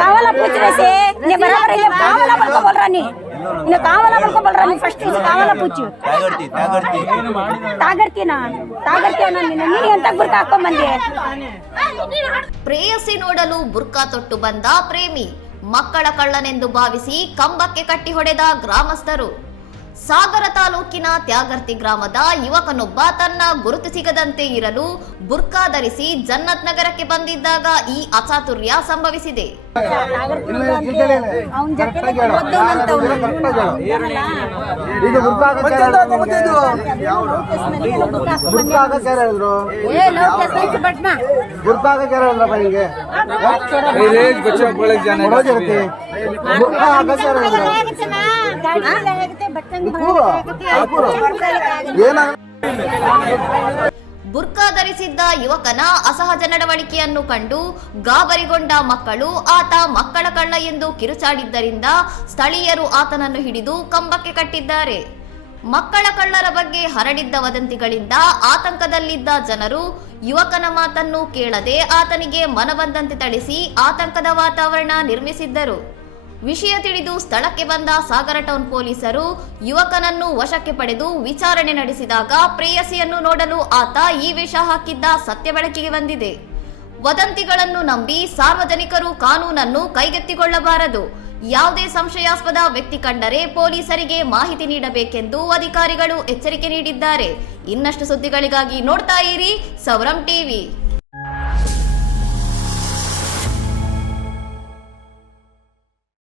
कावाला पूछ रहे थे ने बराबर है कावाला को बोल रहा नहीं ने कावाला को बोल रहा नहीं फर्स्ट इस कावाला पूछ तागर्ती ना ನೀನು ಅಂತ ಬುರ್ಕಾ ಹಾಕೊಂಡ್ ಬಂದೆ. ಪ್ರೇಯಸಿ ನೋಡಲು ಬುರ್ಕಾ ತೊಟ್ಟು ಬಂದ ಪ್ರೇಮಿ, ಮಕ್ಕಳ ಕಳ್ಳನೆಂದು ಭಾವಿಸಿ ಕಂಬಕ್ಕೆ ಕಟ್ಟಿ ಹೊಡೆದ ಗ್ರಾಮಸ್ಥರು. ಸಾಗರ ತಾಲೂಕಿನ ತ್ಯಾಗರ್ತಿ ಗ್ರಾಮದ ಯುವಕನೊಬ್ಬ ತನ್ನ ಗುರುತು ಸಿಗದಂತೆ ಇರಲು ಬುರ್ಕಾ ಧರಿಸಿ ಜನ್ನತ್ ನಗರಕ್ಕೆ ಬಂದಿದ್ದಾಗ ಈ ಅಚಾತುರ್ಯ ಸಂಭವಿಸಿದೆ. ಬುರ್ಕಾ ಧರಿಸಿದ್ದ ಯುವಕನ ಅಸಹಜ ನಡವಳಿಕೆಯನ್ನು ಕಂಡು ಗಾಬರಿಗೊಂಡ ಮಕ್ಕಳು ಆತ ಮಕ್ಕಳ ಕಳ್ಳ ಎಂದು ಕಿರುಚಾಡಿದ್ದರಿಂದ ಸ್ಥಳೀಯರು ಆತನನ್ನು ಹಿಡಿದು ಕಂಬಕ್ಕೆ ಕಟ್ಟಿದ್ದಾರೆ. ಮಕ್ಕಳ ಕಳ್ಳರ ಬಗ್ಗೆ ಹರಡಿದ್ದ ವದಂತಿಗಳಿಂದ ಆತಂಕದಲ್ಲಿದ್ದ ಜನರು ಯುವಕನ ಮಾತನ್ನು ಕೇಳದೆ ಆತನಿಗೆ ಮನಬಂದಂತೆ ಥಳಿಸಿ ಆತಂಕದ ವಾತಾವರಣ ನಿರ್ಮಿಸಿದ್ದರು. ವಿಷಯ ತಿಳಿದು ಸ್ಥಳಕ್ಕೆ ಬಂದ ಸಾಗರ ಟೌನ್ ಪೊಲೀಸರು ಯುವಕನನ್ನು ವಶಕ್ಕೆ ಪಡೆದು ವಿಚಾರಣೆ ನಡೆಸಿದಾಗ ಪ್ರೇಯಸಿಯನ್ನು ನೋಡಲು ಆತ ಈ ವೇಷ ಹಾಕಿದ್ದ ಸತ್ಯ ಬೆಳಕಿಗೆ ಬಂದಿದೆ. ವದಂತಿಗಳನ್ನು ನಂಬಿ ಸಾರ್ವಜನಿಕರು ಕಾನೂನನ್ನು ಕೈಗೆತ್ತಿಕೊಳ್ಳಬಾರದು. ಯಾವುದೇ ಸಂಶಯಾಸ್ಪದ ವ್ಯಕ್ತಿ ಕಂಡರೆ ಪೊಲೀಸರಿಗೆ ಮಾಹಿತಿ ನೀಡಬೇಕೆಂದು ಅಧಿಕಾರಿಗಳು ಎಚ್ಚರಿಕೆ ನೀಡಿದ್ದಾರೆ. ಇನ್ನಷ್ಟು ಸುದ್ದಿಗಳಿಗಾಗಿ ನೋಡ್ತಾ ಇರಿ ಸೌರಂ ಟಿವಿ.